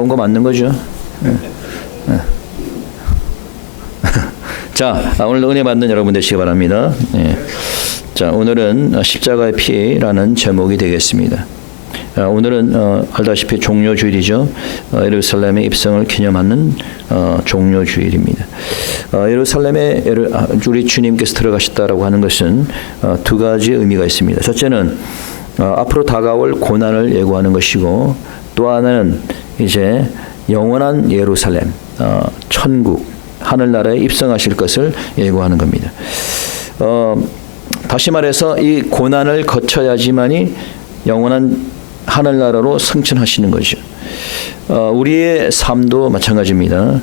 온 거 맞는 거죠? 자, 오늘 은혜 받는 여러분 되시기 바랍니다. 자, 오늘은 십자가의 피라는 제목이 되겠습니다. 오늘은 알다시피 종료주일이죠. 예루살렘의 입성을 기념하는 종료주일입니다. 예루살렘에 우리 주님께서 들어가셨다라고 하는 것은 두 가지 의미가 있습니다. 첫째는 앞으로 다가올 고난을 예고하는 것이고, 또 하나는 이제 영원한 예루살렘, 천국, 하늘나라에 입성하실 것을 예고하는 겁니다. 다시 말해서 이 고난을 거쳐야지만이 영원한 하늘나라로 승천하시는 거죠. 우리의 삶도 마찬가지입니다.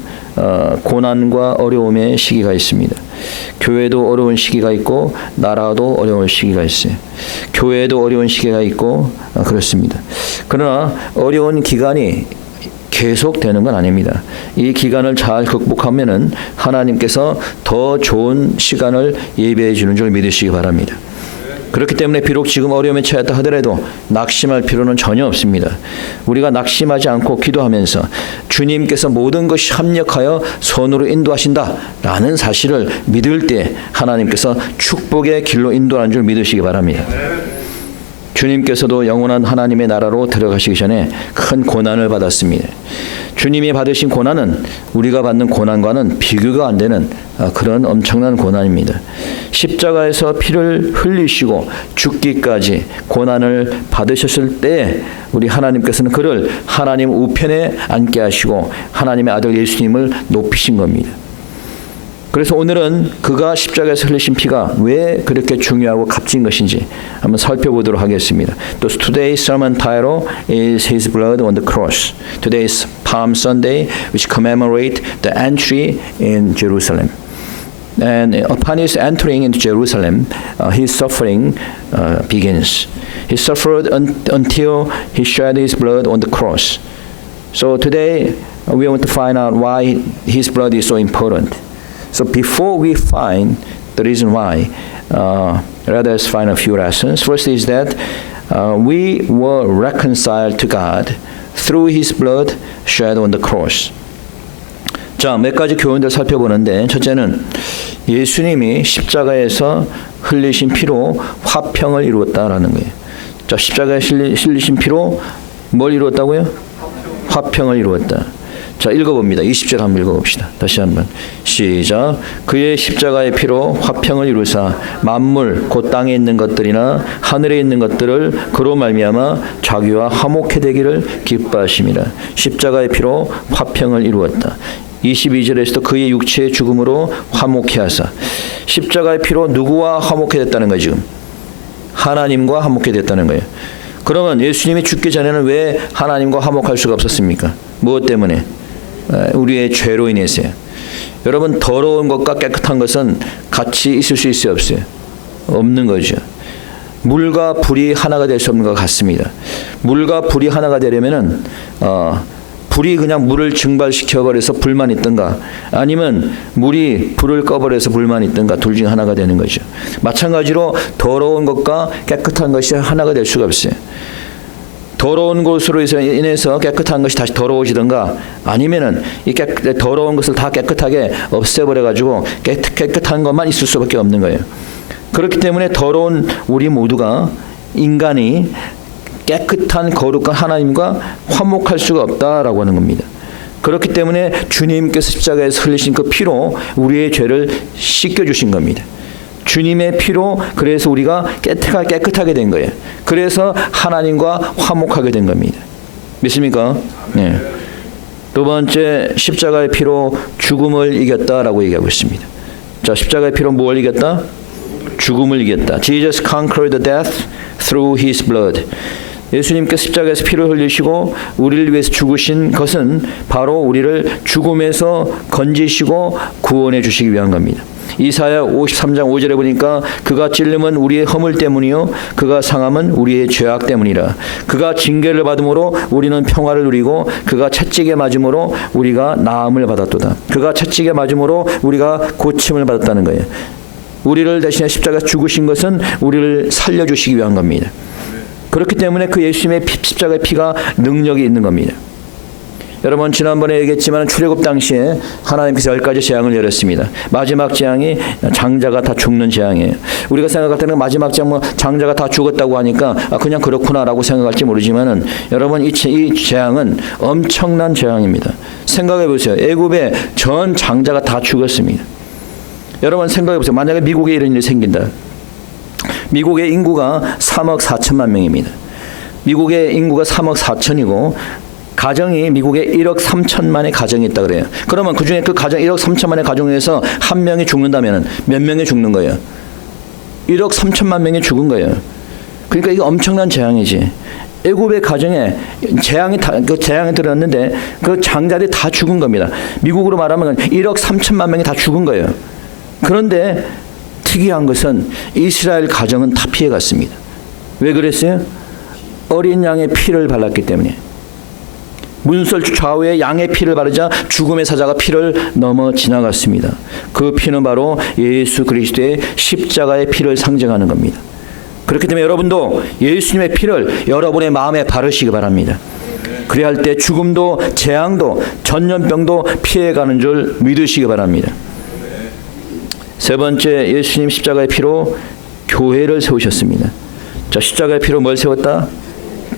고난과 어려움의 시기가 있습니다. 교회도 어려운 시기가 있고 나라도 어려운 시기가 있어요. 교회도 어려운 시기가 있고 그렇습니다. 그러나 어려운 기간이 계속되는 건 아닙니다. 이 기간을 잘 극복하면은 하나님께서 더 좋은 시간을 예비해 주는 줄 믿으시기 바랍니다. 그렇기 때문에 비록 지금 어려움에 처했다 하더라도 낙심할 필요는 전혀 없습니다. 우리가 낙심하지 않고 기도하면서 주님께서 모든 것이 합력하여 선으로 인도하신다라는 사실을 믿을 때 하나님께서 축복의 길로 인도하는 줄 믿으시기 바랍니다. 주님께서도 영원한 하나님의 나라로 들어가시기 전에 큰 고난을 받았습니다. 주님이 받으신 고난은 우리가 받는 고난과는 비교가 안 되는 그런 엄청난 고난입니다. 십자가에서 피를 흘리시고 죽기까지 고난을 받으셨을 때 우리 하나님께서는 그를 하나님 우편에 앉게 하시고 하나님의 아들 예수님을 높이신 겁니다. 그래서 오늘은 그가 십자가에서 흘리신 피가 왜 그렇게 중요하고 값진 것인지 한번 살펴보도록 하겠습니다. Today's sermon title is His blood on the cross. Today is Palm Sunday, which commemorate the entry in Jerusalem. And upon his entering into Jerusalem, his suffering begins. He suffered until he shed his blood on the cross. So today we want to find out why his blood is so important. So before we find the reason why, let us find a few lessons. First is that we were reconciled to God through His blood shed on the cross. 자, 몇 가지 교훈들 살펴보는데, 첫째는 예수님이 십자가에서 흘리신 피로 화평을 이루었다라는 거예요. 자, 십자가에 흘리신 피로 뭘 이루었다고요? 화평을 이루었다. 자, 읽어봅니다. 20절 한번 읽어봅시다. 다시 한번 시작. 그의 십자가의 피로 화평을 이루사 만물 곧 땅에 있는 것들이나 하늘에 있는 것들을 그로 말미암아 자기와 화목해 되기를 기뻐하심이라. 십자가의 피로 화평을 이루었다. 22절에서도 그의 육체의 죽음으로 화목해 하사. 십자가의 피로 누구와 화목해 됐다는 거예요? 지금 하나님과 화목해 됐다는 거예요. 그러면 예수님이 죽기 전에는 왜 하나님과 화목할 수가 없었습니까? 무엇 때문에? 우리의 죄로 인해서요. 여러분, 더러운 것과 깨끗한 것은 같이 있을 수 있어요, 없어요? 없는 거죠. 물과 불이 하나가 될 수 없는 것 같습니다. 물과 불이 하나가 되려면은 불이 그냥 물을 증발시켜 버려서 불만 있든가, 아니면 물이 불을 꺼버려서 불만 있든가, 둘 중 하나가 되는 거죠. 마찬가지로 더러운 것과 깨끗한 것이 하나가 될 수가 없어요. 더러운 곳으로 인해서 깨끗한 것이 다시 더러워지든가, 아니면은 이 더러운 것을 다 깨끗하게 없애버려 가지고 깨끗한 것만 있을 수밖에 없는 거예요. 그렇기 때문에 더러운 우리 모두가, 인간이 깨끗한 거룩한 하나님과 화목할 수가 없다라고 하는 겁니다. 그렇기 때문에 주님께서 십자가에서 흘리신 그 피로 우리의 죄를 씻겨주신 겁니다. 주님의 피로 그래서 우리가 깨끗하게 된 거예요. 그래서 하나님과 화목하게 된 겁니다. 믿습니까? 네. 두 번째, 십자가의 피로 죽음을 이겼다라고 얘기하고 있습니다. 자, 십자가의 피로 뭘 이겼다? 죽음을 이겼다. Jesus conquered death through His blood. 예수님께서 십자가에서 피를 흘리시고 우리를 위해서 죽으신 것은 바로 우리를 죽음에서 건지시고 구원해 주시기 위한 겁니다. 이사야 53장 5절에 보니까 그가 찔림은 우리의 허물 때문이요 그가 상함은 우리의 죄악 때문이라. 그가 징계를 받음으로 우리는 평화를 누리고 그가 채찍에 맞음으로 우리가 나음을 받았도다. 그가 채찍에 맞음으로 우리가 고침을 받았다는 거예요. 우리를 대신해 십자가에서 죽으신 것은 우리를 살려주시기 위한 겁니다. 그렇기 때문에 그 예수님의 십자가의 피가 능력이 있는 겁니다. 여러분 지난번에 얘기했지만 출애굽 당시에 하나님께서 10가지 재앙을 내렸습니다. 마지막 재앙이 장자가 다 죽는 재앙이에요. 우리가 생각할 때는 마지막 재앙 뭐 장자가 다 죽었다고 하니까 그냥 그렇구나라고 생각할지 모르지만은 여러분 이 재앙은 엄청난 재앙입니다. 생각해 보세요. 애굽의 전 장자가 다 죽었습니다. 여러분 생각해 보세요. 만약에 미국에 이런 일이 생긴다. 미국의 인구가 3억 4천만 명입니다. 미국의 인구가 3억 4천이고 가정이 미국에 1억 3천만의 가정이 있다 그래요. 그러면 그중에 그 가정 1억 3천만의 가정에서 한 명이 죽는다면 몇 명이 죽는 거예요? 1억 3천만 명이 죽은 거예요. 그러니까 이거 엄청난 재앙이지. 애굽의 가정에 재앙이 들었는데 그 장자들이 다 죽은 겁니다. 미국으로 말하면 1억 3천만 명이 다 죽은 거예요. 그런데 특이한 것은 이스라엘 가정은 다 피해갔습니다. 왜 그랬어요? 어린 양의 피를 발랐기 때문에. 문설 좌우에 양의 피를 바르자 죽음의 사자가 피를 넘어 지나갔습니다. 그 피는 바로 예수 그리스도의 십자가의 피를 상징하는 겁니다. 그렇기 때문에 여러분도 예수님의 피를 여러분의 마음에 바르시기 바랍니다. 그래야 할 때 죽음도 재앙도 전염병도 피해가는 줄 믿으시기 바랍니다. 세 번째, 예수님 십자가의 피로 교회를 세우셨습니다. 자, 십자가의 피로 뭘 세웠다?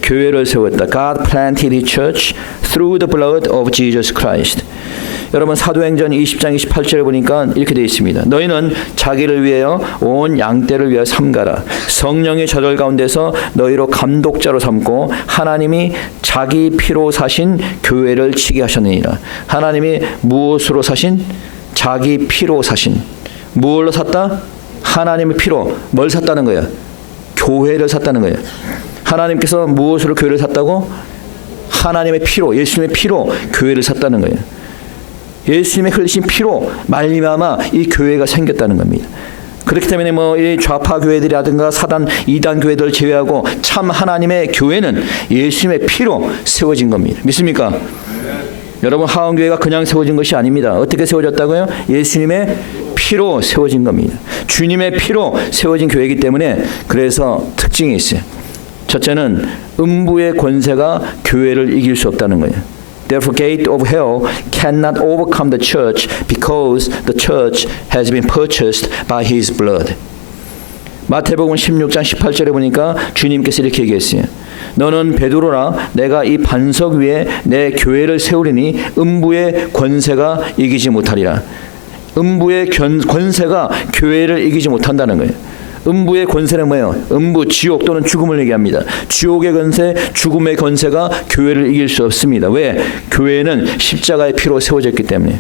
교회를 세웠다. God planted His church through the blood of Jesus Christ. 여러분 사도행전 20장 28절에 보니까 이렇게 되어 있습니다. 너희는 자기를 위하여 온 양떼를 위하여 삼가라. 성령의 저절 가운데서 너희로 감독자로 삼고 하나님이 자기 피로 사신 교회를 치게 하셨느니라. 하나님이 무엇으로 사신? 자기 피로 사신. 무엇로 샀다? 하나님의 피로. 뭘 샀다는 거야? 교회를 샀다는 거예요. 하나님께서 무엇으로 교회를 샀다고? 하나님의 피로, 예수님의 피로 교회를 샀다는 거예요. 예수님의 흘리신 피로 말미암아 이 교회가 생겼다는 겁니다. 그렇기 때문에 이 좌파 교회들이라든가 사단 이단 교회들을 제외하고 참 하나님의 교회는 예수님의 피로 세워진 겁니다. 믿습니까? 여러분 하원교회가 그냥 세워진 것이 아닙니다. 어떻게 세워졌다고요? 예수님의 피로 세워진 겁니다. 주님의 피로 세워진 교회이기 때문에 그래서 특징이 있어요. 첫째는 음부의 권세가 교회를 이길 수 없다는 거예요. Therefore, gate of hell cannot overcome the church because the church has been purchased by His blood. 마태복음 16장 18절에 보니까 주님께서 이렇게 얘기했어요. 너는 베드로라 내가 이 반석 위에 내 교회를 세우리니 음부의 권세가 이기지 못하리라. 음부의 권세가 교회를 이기지 못한다는 거예요. 음부의 권세는 뭐예요? 음부, 지옥 또는 죽음을 얘기합니다. 지옥의 권세, 죽음의 권세가 교회를 이길 수 없습니다. 왜? 교회는 십자가의 피로 세워졌기 때문에.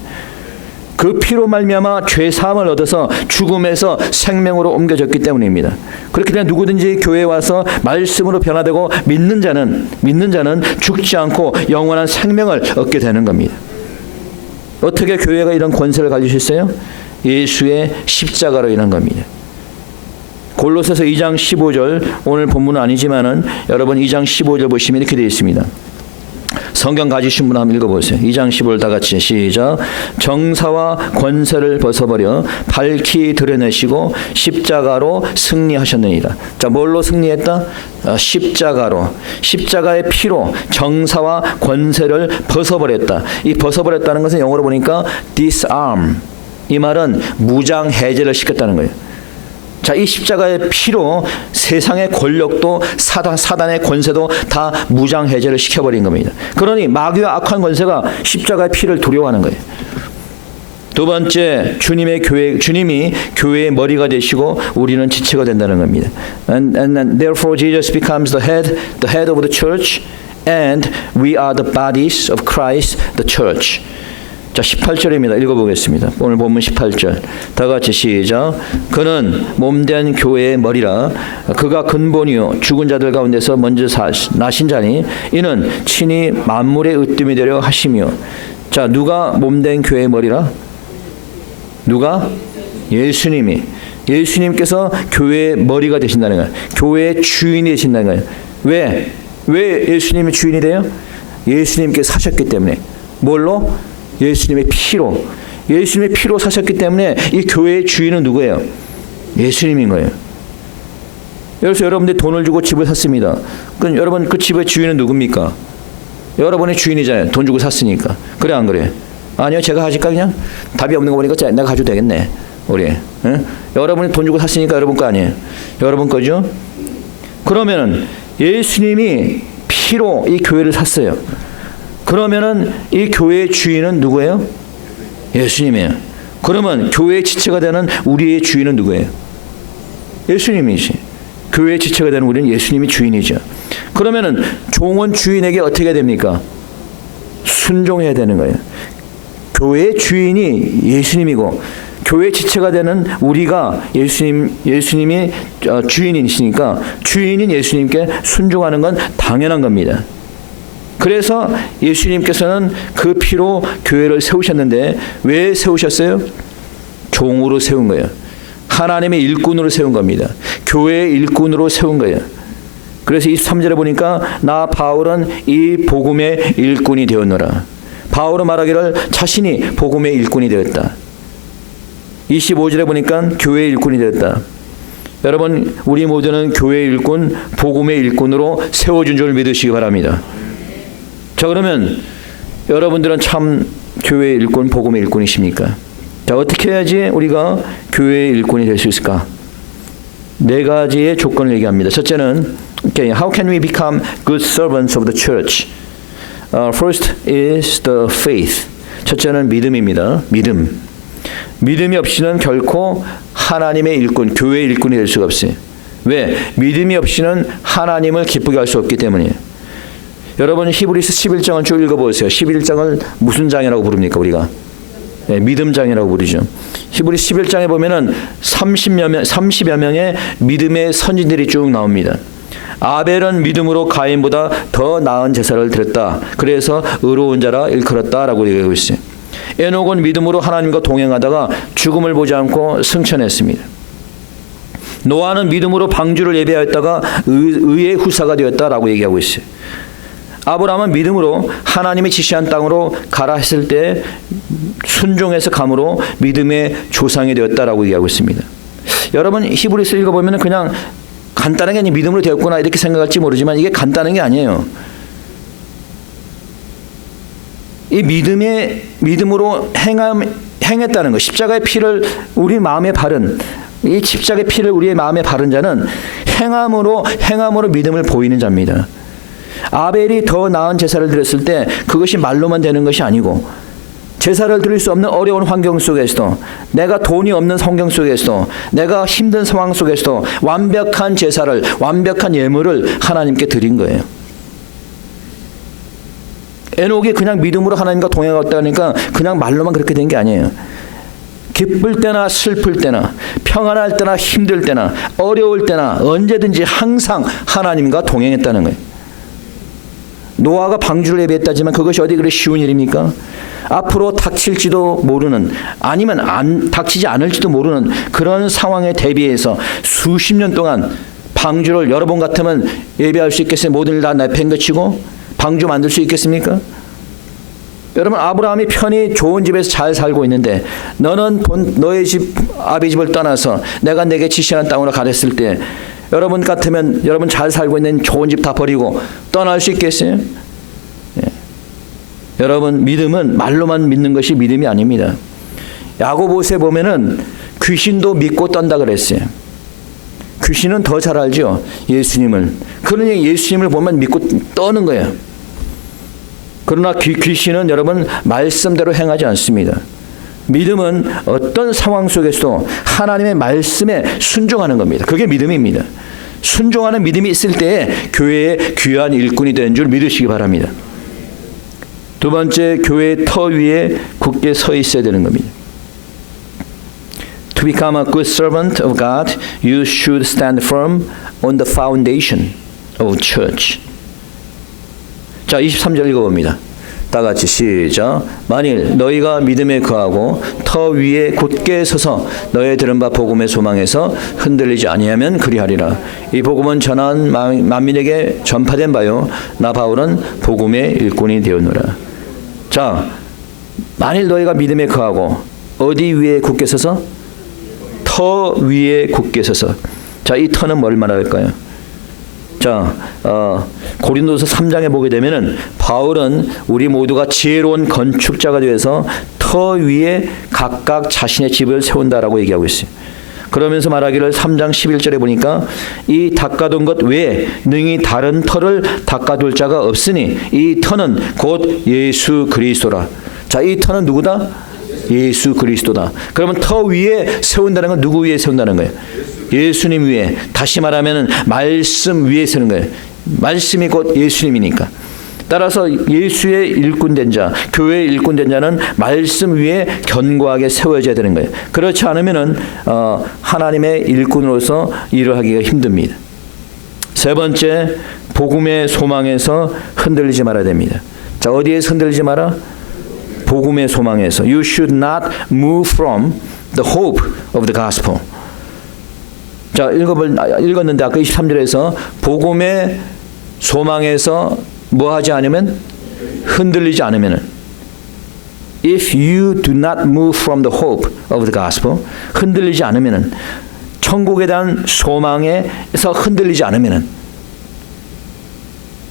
그 피로 말미암아 죄 사함을 얻어서 죽음에서 생명으로 옮겨졌기 때문입니다. 그렇기 때문에 누구든지 교회에 와서 말씀으로 변화되고 믿는 자는 죽지 않고 영원한 생명을 얻게 되는 겁니다. 어떻게 교회가 이런 권세를 가질 수 있어요? 예수의 십자가로 인한 겁니다. 골로새서 2장 15절, 오늘 본문은 아니지만은 여러분 2장 15절 보시면 이렇게 되어 있습니다. 성경 가지신 분 한번 읽어보세요. 2장 15절 다 같이 시작. 정사와 권세를 벗어버려 밝히 드러내시고 십자가로 승리하셨느니라. 자, 뭘로 승리했다? 십자가로. 십자가의 피로 정사와 권세를 벗어버렸다. 이 벗어버렸다는 것은 영어로 보니까 disarm. 이 말은 무장 해제를 시켰다는 거예요. 자, 이 십자가의 피로 세상의 권력도 사단의 권세도 다 무장 해제를 시켜버린 겁니다. 그러니 마귀와 악한 권세가 십자가의 피를 두려워하는 거예요. 두 번째, 주님이 교회의 머리가 되시고 우리는 지체가 된다는 겁니다. And therefore Jesus becomes the head of the church, and we are the bodies of Christ, the church. 자, 18절입니다. 읽어보겠습니다. 오늘 본문 18절. 다 같이 시작. 그는 몸된 교회의 머리라. 그가 근본이요 죽은 자들 가운데서 먼저 나신 자니 이는 친히 만물의 으뜸이 되려 하시며. 자, 누가 몸된 교회의 머리라? 누가? 예수님이. 예수님께서 교회의 머리가 되신다는 거예요. 교회의 주인이 되신다는 거예요. 왜 예수님이 주인이 돼요? 예수님께서 사셨기 때문에. 뭘로? 예수님의 피로. 예수님의 피로 사셨기 때문에 이 교회의 주인은 누구예요? 예수님인 거예요. 그래서 여러분들이 돈을 주고 집을 샀습니다. 그럼 여러분 그 집의 주인은 누굽니까? 여러분의 주인이잖아요. 돈 주고 샀으니까. 그래 안 그래? 아니요, 제가 가질까 그냥? 답이 없는 거 보니까 내가 가져도 되겠네. 우리. 응? 여러분이 돈 주고 샀으니까 여러분 거 아니에요. 여러분 거죠? 그러면은 예수님이 피로 이 교회를 샀어요. 그러면은 이 교회의 주인은 누구예요? 예수님이에요. 그러면 교회의 지체가 되는 우리의 주인은 누구예요? 예수님이지. 교회의 지체가 되는 우리는 예수님이 주인이죠. 그러면은 종은 주인에게 어떻게 해야 됩니까? 순종해야 되는 거예요. 교회의 주인이 예수님이고 교회 지체가 되는 우리가 예수님이 주인이시니까 주인인 예수님께 순종하는 건 당연한 겁니다. 그래서 예수님께서는 그 피로 교회를 세우셨는데 왜 세우셨어요? 종으로 세운 거예요. 하나님의 일꾼으로 세운 겁니다. 교회의 일꾼으로 세운 거예요. 그래서 23절에 보니까 나 바울은 이 복음의 일꾼이 되었노라. 바울은 말하기를 자신이 복음의 일꾼이 되었다. 25절에 보니까 교회의 일꾼이 되었다. 여러분, 우리 모두는 교회의 일꾼, 복음의 일꾼으로 세워준 줄 믿으시기 바랍니다. 자, 그러면 여러분들은 참 교회의 일꾼, 복음의 일꾼이십니까? 자, 어떻게 해야지 우리가 교회의 일꾼이 될 수 있을까? 네 가지의 조건을 얘기합니다. 첫째는 How can we become good servants of the church? First is the faith. 첫째는 믿음입니다. 믿음이 없이는 결코 하나님의 일꾼, 교회의 일꾼이 될 수가 없어요. 왜? 믿음이 없이는 하나님을 기쁘게 할 수 없기 때문이에요. 여러분 히브리서 11장을 쭉 읽어보세요. 11장을 무슨 장이라고 부릅니까 우리가? 네, 믿음장이라고 부르죠. 히브리 11장에 보면은 30여 명의 믿음의 선진들이 쭉 나옵니다. 아벨은 믿음으로 가인보다 더 나은 제사를 드렸다. 그래서 의로운 자라 일컬었다라고 얘기하고 있어요. 에녹은 믿음으로 하나님과 동행하다가 죽음을 보지 않고 승천했습니다. 노아는 믿음으로 방주를 예배하였다가 의의 후사가 되었다라고 얘기하고 있어요. 아브라함은 믿음으로 하나님이 지시한 땅으로 가라 했을 때 순종해서 감으로 믿음의 조상이 되었다라고 얘기하고 있습니다. 여러분 히브리서 읽어보면 그냥 간단하게 믿음으로 되었구나 이렇게 생각할지 모르지만 이게 간단한 게 아니에요. 이 믿음으로 행했다는 것, 십자가의 피를 우리 마음에 바른 이 십자가의 피를 우리의 마음에 바른 자는 행함으로 믿음을 보이는 자입니다. 아벨이 더 나은 제사를 드렸을 때 그것이 말로만 되는 것이 아니고 제사를 드릴 수 없는 어려운 환경 속에서도 내가 돈이 없는 환경 속에서도 내가 힘든 상황 속에서도 완벽한 제사를 완벽한 예물을 하나님께 드린 거예요. 에녹이 그냥 믿음으로 하나님과 동행했다니까 그냥 말로만 그렇게 된 게 아니에요. 기쁠 때나 슬플 때나 평안할 때나 힘들 때나 어려울 때나 언제든지 항상 하나님과 동행했다는 거예요. 노아가 방주를 예배했다지만 그것이 어디 그리 쉬운 일입니까? 앞으로 닥칠지도 모르는 아니면 닥치지 않을지도 모르는 그런 상황에 대비해서 수십 년 동안 방주를 여러 번 같으면 예배할 수 있겠어요? 모든 일 다 내팽개치고 방주 만들 수 있겠습니까? 여러분 아브라함이 편히 좋은 집에서 잘 살고 있는데 너는 너의 집 아비 집을 떠나서 내가 내게 지시한 땅으로 가랬을 때 여러분 같으면 여러분 잘 살고 있는 좋은 집 다 버리고 떠날 수 있겠어요? 예. 여러분 믿음은 말로만 믿는 것이 믿음이 아닙니다. 야고보서에 보면은 귀신도 믿고 떤다 그랬어요. 귀신은 더 잘 알죠. 예수님을. 그러니 예수님을 보면 믿고 떠는 거예요. 그러나 귀신은 여러분 말씀대로 행하지 않습니다. 믿음은 어떤 상황 속에서도 하나님의 말씀에 순종하는 겁니다. 그게 믿음입니다. 순종하는 믿음이 있을 때에 교회의 귀한 일꾼이 되는 줄 믿으시기 바랍니다. 두 번째, 교회의 터 위에 굳게 서 있어야 되는 겁니다. To become a good servant of God, you should stand firm on the foundation of church. 자, 23절 읽어봅니다. 다 같이 시작. 만일 너희가 믿음에 거하고 터 위에 곧게 서서 너희 들은 바 복음의 소망에서 흔들리지 아니하면 그리하리라. 이 복음은 전한 만민에게 전파된 바요 나 바울은 복음의 일꾼이 되었노라. 자, 만일 너희가 믿음에 거하고 어디 위에 굳게 서서? 터 위에 굳게 서서. 자, 이 터는 뭘 말할까요? 자, 고린도서 3장에 보게 되면은 바울은 우리 모두가 지혜로운 건축자가 되어서 터 위에 각각 자신의 집을 세운다라고 얘기하고 있어요. 그러면서 말하기를 3장 11절에 보니까 이 닦아둔 것 외에 능히 다른 터를 닦아둘 자가 없으니 이 터는 곧 예수 그리스도라. 자, 이 터는 누구다? 예수 그리스도다. 그러면 터 위에 세운다는 건 누구 위에 세운다는 거예요? 예수님 위에. 다시 말하면 말씀 위에 세우는 거예요. 말씀이 곧 예수님이니까. 따라서 예수의 일꾼된 자, 교회의 일꾼된 자는 말씀 위에 견고하게 세워져야 되는 거예요. 그렇지 않으면은 하나님의 일꾼으로서 일을 하기가 힘듭니다. 세 번째, 복음의 소망에서 흔들리지 말아야 됩니다. 자, 어디에서 흔들리지 마라? 복음의 소망에서. You should not move from the hope of the gospel. 자, 읽었는데 아까 23절에서 복음의 소망에서 뭐 하지 않으면? 흔들리지 않으면은. If you do not move from the hope of the gospel, 흔들리지 않으면은, 천국에 대한 소망에서 흔들리지 않으면은,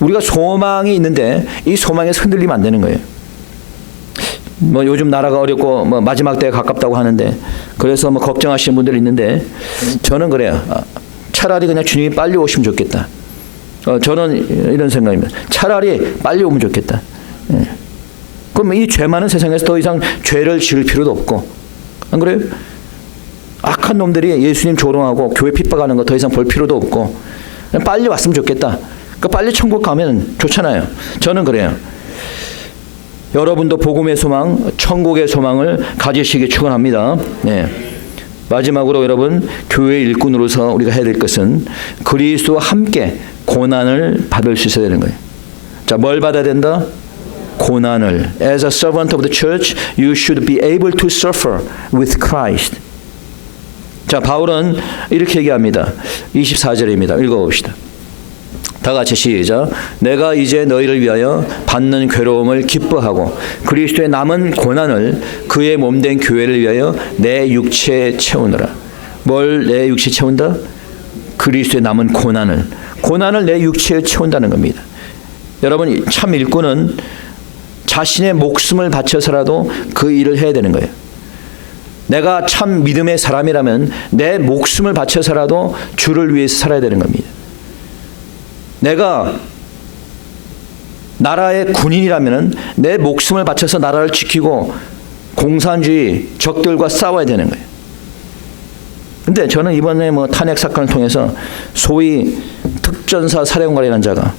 우리가 소망이 있는데 이 소망에서 흔들리면 안 되는 거예요. 뭐 요즘 나라가 어렵고 뭐 마지막 때가 가깝다고 하는데, 그래서 뭐 걱정하시는 분들이 있는데, 저는 그래요. 차라리 그냥 주님이 빨리 오시면 좋겠다. 저는 이런 생각입니다. 차라리 빨리 오면 좋겠다. 예. 그럼 이 죄 많은 세상에서 더 이상 죄를 지을 필요도 없고, 안 그래요? 악한 놈들이 예수님 조롱하고 교회 핍박하는 거 더 이상 볼 필요도 없고, 그냥 빨리 왔으면 좋겠다. 그러니까 빨리 천국 가면 좋잖아요. 저는 그래요. 여러분도 복음의 소망, 천국의 소망을 가지시기 축원합니다. 네. 마지막으로 여러분, 교회 일꾼으로서 우리가 해야 될 것은 그리스도와 함께 고난을 받을 수 있어야 되는 거예요. 자, 뭘 받아야 된다? 고난을. As a servant of the church, you should be able to suffer with Christ. 자, 바울은 이렇게 얘기합니다. 24절입니다. 읽어봅시다. 다 같이 시작. 내가 이제 너희를 위하여 받는 괴로움을 기뻐하고 그리스도의 남은 고난을 그의 몸된 교회를 위하여 내 육체에 채우느라. 뭘 내 육체에 채운다? 그리스도의 남은 고난을 내 육체에 채운다는 겁니다. 여러분, 참 일꾼은 자신의 목숨을 바쳐서라도 그 일을 해야 되는 거예요. 내가 참 믿음의 사람이라면 내 목숨을 바쳐서라도 주를 위해서 살아야 되는 겁니다. 내가 나라의 군인이라면 내 목숨을 바쳐서 나라를 지키고 공산주의 적들과 싸워야 되는 거예요. 근데 저는 이번에 뭐 탄핵 사건을 통해서 소위 특전사 사령관이라는 자가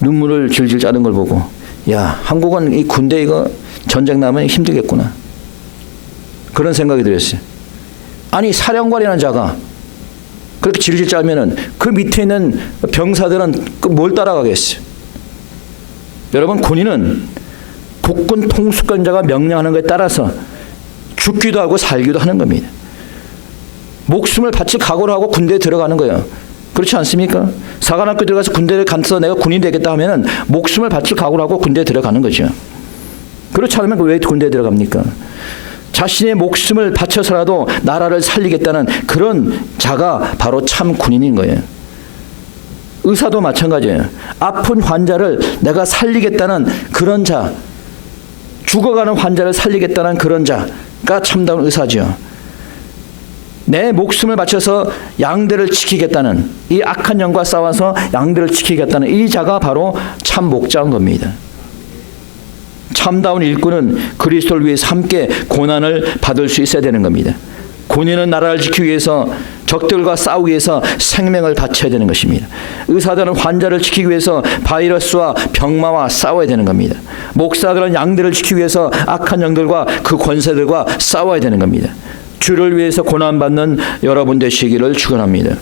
눈물을 질질 짜는 걸 보고, 야, 한국은 이 군대 이거 전쟁 나면 힘들겠구나, 그런 생각이 들었어요. 아니, 사령관이라는 자가 그렇게 질질 짜면은 그 밑에 있는 병사들은 뭘 따라가겠어요? 여러분, 군인은 국군 통수권자가 명령하는 것에 따라서 죽기도 하고 살기도 하는 겁니다. 목숨을 바칠 각오를 하고 군대에 들어가는 거예요. 그렇지 않습니까? 사관학교 들어가서 군대를 가서 내가 군인이 되겠다 하면은 목숨을 바칠 각오를 하고 군대에 들어가는 거죠. 그렇지 않으면 왜 군대에 들어갑니까? 자신의 목숨을 바쳐서라도 나라를 살리겠다는 그런 자가 바로 참 군인인 거예요. 의사도 마찬가지예요. 아픈 환자를 내가 살리겠다는 그런 자, 죽어가는 환자를 살리겠다는 그런 자가 참다운 의사지요. 내 목숨을 바쳐서 양들을 지키겠다는, 이 악한 영과 싸워서 양들을 지키겠다는 이 자가 바로 참 목자인 겁니다. 참다운 일꾼은 그리스도를 위해서 함께 고난을 받을 수 있어야 되는 겁니다. 군인은 나라를 지키기 위해서, 적들과 싸우기 위해서 생명을 바쳐야 되는 것입니다. 의사들은 환자를 지키기 위해서 바이러스와 병마와 싸워야 되는 겁니다. 목사들은 양들을 지키기 위해서 악한 영들과 그 권세들과 싸워야 되는 겁니다. 주를 위해서 고난받는 여러분 되시기를 축원합니다.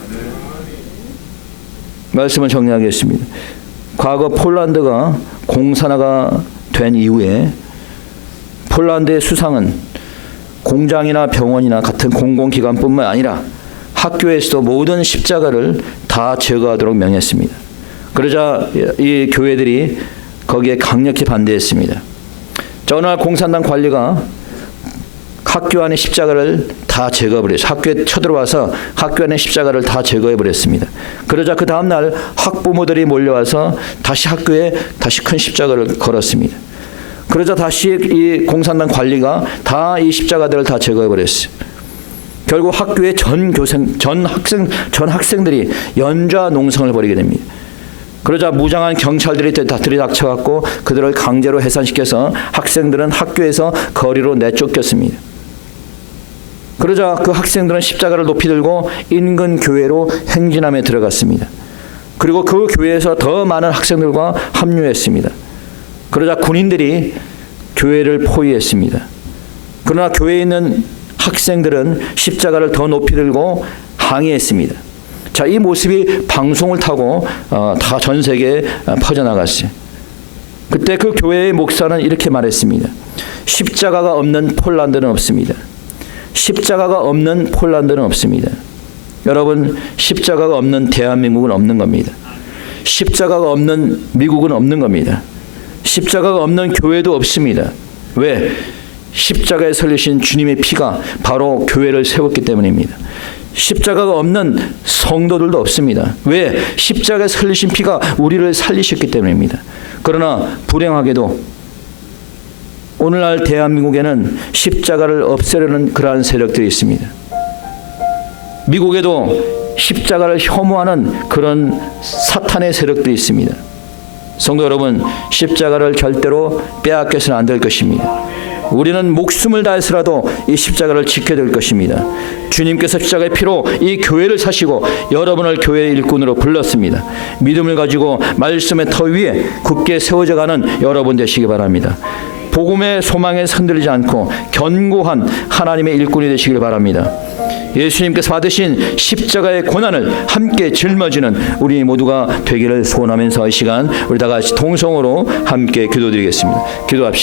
말씀을 정리하겠습니다. 과거 폴란드가 공산화가 된 이후에 폴란드의 수상은 공장이나 병원이나 같은 공공기관뿐만 아니라 학교에서도 모든 십자가를 다 제거하도록 명했습니다. 그러자 이 교회들이 거기에 강력히 반대했습니다. 자, 어느 날 공산당 관리가 학교 안에 십자가를 다 제거해버렸어요. 학교에 쳐들어와서 학교 안에 십자가를 다 제거해버렸습니다. 그러자 그 다음날 학부모들이 몰려와서 다시 학교에 다시 큰 십자가를 걸었습니다. 그러자 다시 이 공산당 관리가 다 이 십자가들을 다 제거해버렸어요. 결국 학교의 전 학생들이 연좌 농성을 벌이게 됩니다. 그러자 무장한 경찰들이 다 들이닥쳐갖고 그들을 강제로 해산시켜서 학생들은 학교에서 거리로 내쫓겼습니다. 그러자 그 학생들은 십자가를 높이 들고 인근 교회로 행진함에 들어갔습니다. 그리고 그 교회에서 더 많은 학생들과 합류했습니다. 그러자 군인들이 교회를 포위했습니다. 그러나 교회에 있는 학생들은 십자가를 더 높이 들고 항의했습니다. 자, 이 모습이 방송을 타고 다 전 세계에 퍼져나갔어요. 그때 그 교회의 목사는 이렇게 말했습니다. 십자가가 없는 폴란드는 없습니다. 십자가가 없는 폴란드는 없습니다. 여러분, 십자가가 없는 대한민국은 없는 겁니다. 십자가가 없는 미국은 없는 겁니다. 십자가가 없는 교회도 없습니다. 왜? 십자가에 설리신 주님의 피가 바로 교회를 세웠기 때문입니다. 십자가가 없는 성도들도 없습니다. 왜? 십자가에 설리신 피가 우리를 살리셨기 때문입니다. 그러나 불행하게도 오늘날 대한민국에는 십자가를 없애려는 그러한 세력들이 있습니다. 미국에도 십자가를 혐오하는 그런 사탄의 세력들이 있습니다. 성도 여러분, 십자가를 절대로 빼앗겨서는 안 될 것입니다. 우리는 목숨을 다해서라도 이 십자가를 지켜야 될 것입니다. 주님께서 십자가의 피로 이 교회를 사시고 여러분을 교회의 일꾼으로 불렀습니다. 믿음을 가지고 말씀의 터 위에 굳게 세워져가는 여러분 되시기 바랍니다. 복음의 소망에 흔들리지 않고 견고한 하나님의 일꾼이 되시길 바랍니다. 예수님께서 받으신 십자가의 고난을 함께 짊어지는 우리 모두가 되기를 소원하면서 이 시간 우리 다 같이 통성으로 함께 기도드리겠습니다. 기도합시다.